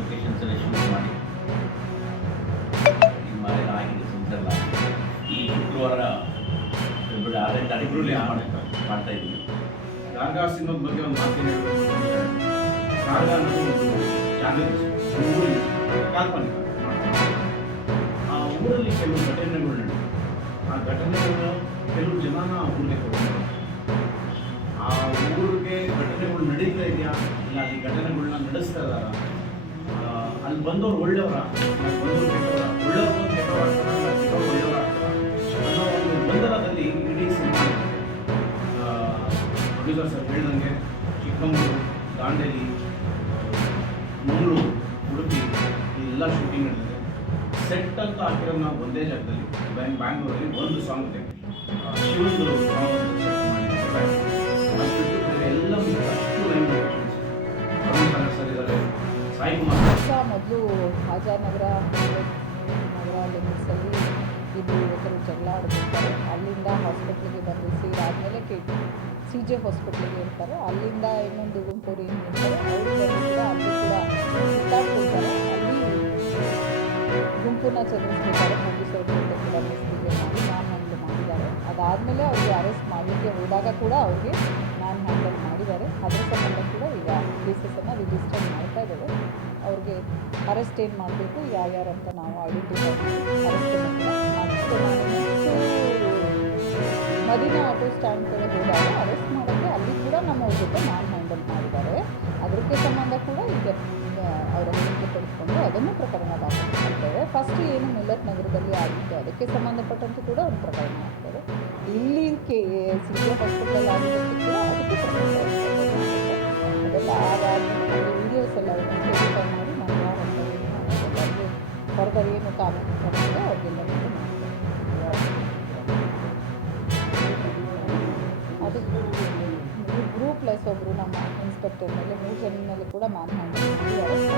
Locations ಎಲ್ಲ shoot ಮಾಡಿ ಈ ಮನೆಯಲ್ಲ ಆಗಿದೆ ಸಿಂತೆಲ್ಲ ಈ ಶುಕ್ರವಾರ ಫೆಬ್ರವರಿ 6ನೇ ತಾರೀಕು ಮಾಡ್ತಾ ಇದ್ದೀವಿ. ಗಾರ್ಗಾ ಸಿನಿಮಾದ ಬಗ್ಗೆ ಒಂದು ಮಾತಿನ ಗಾರ್ಗಾ ಅನ್ನೋದು ಒಂದು ಜಾಗೃತಿ ಊರಿನ ಕಾಲ್ಪನಿಕ. ಆ ಊರಲ್ಲಿ ಕೆಲವು ಘಟನೆಗಳು ನಡೆಯುತ್ತೆ. ಆ ಘಟನೆಗಳು ಕೆಲವು ಜನನ ಆ ಊರಿಗೆ ಕೊಡ್ತಾರೆ. ಆ ಊರಿಗೆ ಘಟನೆಗಳು ನಡೀತಾ ಇದೆಯಾ ಇಲ್ಲ ಅಲ್ಲಿ ಘಟನೆಗಳನ್ನ ನಡೆಸ್ತಾ ಇದ್ದಾರ, ಅಲ್ಲಿ ಬಂದವ್ರು ಒಳ್ಳೆಯವರ, ಅಲ್ಲಿ ಬಂದವ್ರು ಕೆಟ್ಟವರ, ಒಳ್ಳೆಯವ್ರು ಬಂದು ಕೆಟ್ಟವ್ರು ಆಗ್ತಾರ, ಕೆಟ್ಟವ್ರು ಒಳ್ಳೆಯವ್ರು ಆಗ್ತಾರ ಅನ್ನೋ ಒಂದು ಗೊಂದಲದಲ್ಲಿ ಇಡೀ ಸಿನಿಮಾ ಪ್ರೊಡ್ಯೂಸರ್ ಸರ್ ಹೇಳ್ದಂಗೆ ಚಿಕ್ಕಮಗಳೂರು, ದಾಂಡೇಲಿ, ಮಂಗಳೂರು, ಉಡುಪಿ ಎಲ್ಲ ಶೂಟಿಂಗ್ ನಡೆದಿದೆ. ಸೆಟ್ ಅಂತ ಹಾಕಿರೋದು ನಾವು ಒಂದೇ ಜಾಗದಲ್ಲಿ ಬ್ಯಾಂಗ್ಳೂರಲ್ಲಿ ಒಂದು ಸಾಂಗ್ ಇದೆ, ಶಿವಂದು ಸಾಂಗ್ ಸೆಟ್ ಮಾಡಿದ್ದಾರೆ. ಅದು ಬಿಟ್ಟು ಬೇರೆ ಎಲ್ಲ ಅಷ್ಟು ಲೈನ್ ಲೊಕೇಶನ್ಸ್ ಸರ್ ಇದ್ದಾರೆ. ಸಾಯಿ ಕುಮಾರ್ ಮೊದಲು ಹಾಜಾನಗರ ಲಿಮಿಟ್ಸಲ್ಲಿ ಇಬ್ಬರು ಯುವಕರು ಜಗಳ ಆಡ್ತಿರ್ತಾರೆ. ಅಲ್ಲಿಂದ ಹಾಸ್ಪಿಟ್ಲಿಗೆ ಬಂದು ಆದಮೇಲೆ CJ ಹಾಸ್ಪಿಟ್ಲಿಗೆ ಇರ್ತಾರೆ. ಅಲ್ಲಿಂದ ಇನ್ನೊಂದು ಗುಂಪೂರು ಏನಿರ್ತಾರೆ ಅವರು ಕೂಡ ಅಲ್ಲಿ ಕೂಡ ಸುತ್ತಾಡ್ಕೊಳ್ತಾರೆ. ಅಲ್ಲಿ ಗುಂಪನ್ನ ಚದುರಿಸ್ತಿದ್ದಾರೆ. ಪೊಲೀಸ್ ಅವ್ರ ಜೊತೆ ಕೂಡ ಮಿಸ್ಬಿಹೇವ್ ಮಾಡಿ ಮ್ಯಾನ್ ಹ್ಯಾಂಡಲ್ ಮಾಡಿದ್ದಾರೆ. ಅದಾದಮೇಲೆ ಅವ್ರಿಗೆ ಅರೆಸ್ಟ್ ಮಾಡಲಿಕ್ಕೆ ಹೋದಾಗ ಕೂಡ ಅವ್ರಿಗೆ ಮ್ಯಾನ್ ಹ್ಯಾಂಡಲ್ ಮಾಡಿದ್ದಾರೆ. ಅದರ ಸಂಬಂಧ ಕೂಡ ಈಗ ಕೇಸಸನ್ನು ರಿಜಿಸ್ಟರ್ ಮಾಡ್ತಾ ಇದ್ದೇವೆ. ಅವ್ರಿಗೆ ಅರೆಸ್ಟ್ ಏನು ಮಾಡಬೇಕು ಯಾರ್ಯಾರು ಅಂತ ನಾವು ಐಡೆಂಟಿಫೈ ಮಾಡಿ ಅರೆಸ್ಟ್ ಮದೀನಾ ಆಟೋ ಸ್ಟ್ಯಾಂಡ್ ಕಡೆ ಹೋದಾಗ ಅರೆಸ್ಟ್ ಮಾಡೋಕ್ಕೆ ಅಲ್ಲಿ ಕೂಡ ನಮ್ಮ ಅವ್ರ ಜೊತೆ ಮ್ಯಾನ್ ಹ್ಯಾಂಡಲ್ ಮಾಡಿದ್ದಾರೆ. ಅದಕ್ಕೆ ಸಂಬಂಧ ಕೂಡ ಈಗ ಅವರ ಹೇಳಿಕೆ ಪಡೆದುಕೊಂಡು ಅದನ್ನು ಪ್ರಕರಣ ದಾಖಲಿಸಿದ್ದೇವೆ. ಫಸ್ಟ್ ಏನು ಮಿಲ್ಲತ್ ನಗರದಲ್ಲಿ ಆಗಿತ್ತು ಅದಕ್ಕೆ ಸಂಬಂಧಪಟ್ಟಂತೆ ಕೂಡ ಒಂದು ಪ್ರಕರಣ ಆಗ್ತದೆ. ಇಲ್ಲಿ CJ ಹಾಸ್ಪಿಟಲ್ ಆಗಿದ್ದಕ್ಕೆ ಕೂಡ ಅದಕ್ಕೆ ಪ್ರಕರಣ ಅದೆಲ್ಲ ವೀಡಿಯೋಸ್ ಎಲ್ಲ ವೆರಿಫೈ ಮಾಡಿ ನಾನು ಯಾರಂತ ಫರ್ದರ್ ಏನು ಕಾನೂನು ಕ್ರಮಕ್ಕೆ ಅವ್ರಿಗೆಲ್ಲ ಅದು ಗ್ರೂಪ್ ಪ್ಲಸ್ ಒಬ್ಬರು ನಮ್ಮ ಇನ್ಸ್ಪೆಕ್ಟರ್ ಮೇಲೆ 3 ಜನ ಮೇಲೆ ಕೂಡ ಮ್ಯಾನ್ ಹ್ಯಾಂಡಲ್ ಮಾಡಿ